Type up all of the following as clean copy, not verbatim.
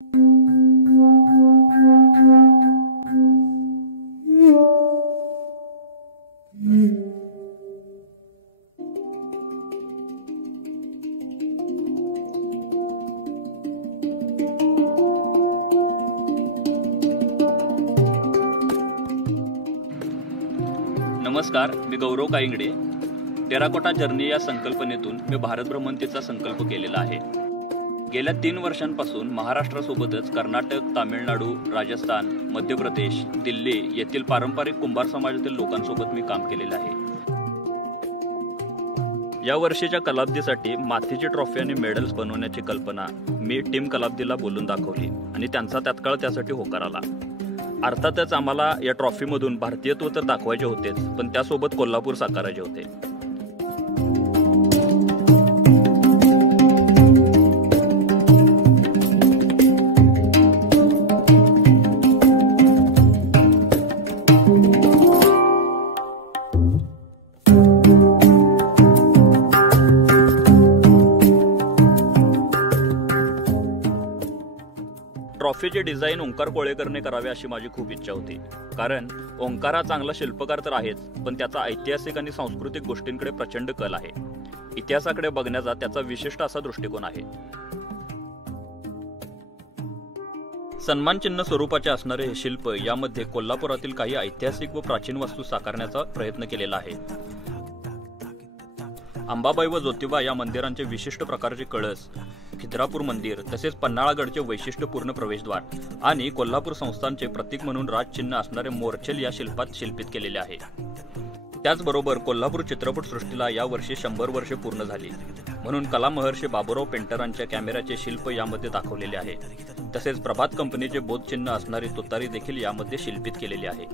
नमस्कार, मी गौरव कायंगडे. Terracotta journey या संकल्पनेतून मी भारत भ्रमंतीचा संकल्प केलेला आहे. गेल्या 3 वर्षांपासून महाराष्ट्रासोबतच कर्नाटक, तामिळनाडू, राजस्थान, मध्य प्रदेश, दिल्ली येथील पारंपरिक कुंभार समाजातील लोकांसोबत मी काम केलेले आहे. या वर्षीच्या कलाब्दीसाठी मातीची ट्रॉफी आणि मेडल्स बनवण्याची कल्पना मी टीम कलाब्दीला बोलून दाखवली आणि त्यांचा तात्काळ त्यासाठी होकार आला. अर्थातच आम्हाला या ट्रॉफीमधून भारतीयत्व तर दाखवायचे होतेच, पण त्यासोबत कोल्हापूर साकारायचे होते. ट्रॉफीचे डिझाईन ओंकार कोळेकरने करावे अशी माझी खूप इच्छा होती. कारण ओंकार हा चांगला शिल्पकार तर आहेच, पण त्याचा ऐतिहासिक आणि सांस्कृतिक गोष्टींकडे प्रचंड कल आहे. इतिहासाकडे बघण्याचा त्याचा विशिष्ट असा दृष्टिकोन आहे. सन्मान चिन्ह स्वरूपाचे असणारे हे शिल्प यामध्ये कोल्हापुरातील काही ऐतिहासिक व प्राचीन वास्तू साकारण्याचा प्रयत्न केलेला आहे. अंबाबाई व ज्योतिबा या मंदिरांचे विशिष्ट प्रकारचे कळस, खिद्रापूर मंदिर, तसेच पन्हाळागडचे वैशिष्ट्यपूर्ण प्रवेशद्वार आणि कोल्हापूर संस्थानचे प्रतीक म्हणून राजचिन्ह असणारे मोरचल या शिल्पात शिल्पित केलेले आहे. त्याचबरोबर कोल्हापूर चित्रपटसृष्टीला यावर्षी 100 वर्षे पूर्ण झाली, म्हणून कला महर्षी बाबूराव पेंटरांच्या कॅमेऱ्याचे शिल्प यामध्ये दाखवलेले आहे. तसेच प्रभात कंपनीचे बोधचिन्ह असणारी तुतारी देखील यामध्ये शिल्पित केलेली आहे.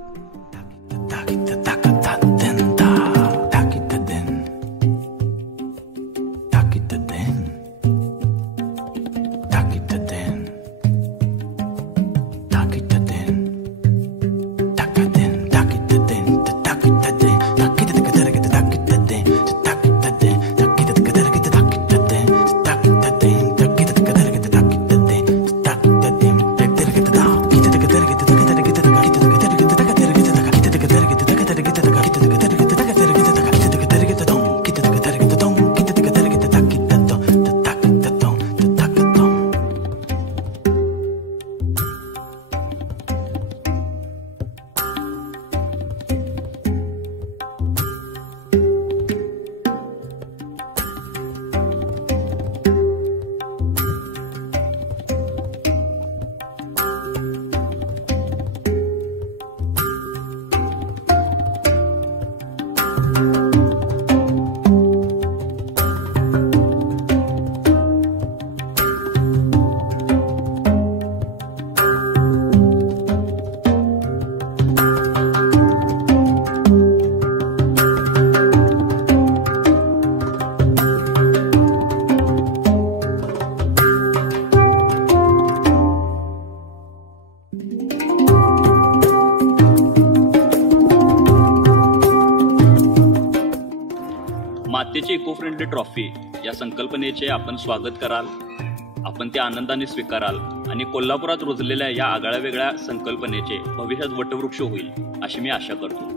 मातीची इको फ्रेंडली ट्रॉफी या संकल्पनेचे आपण स्वागत कराल, आपण ते आनंदाने स्वीकाराल आणि कोल्हापुरात रुजलेल्या या आगळ्या वेगळ्या संकल्पनेचे भविष्यात वटवृक्ष होईल अशी मी आशा करतो.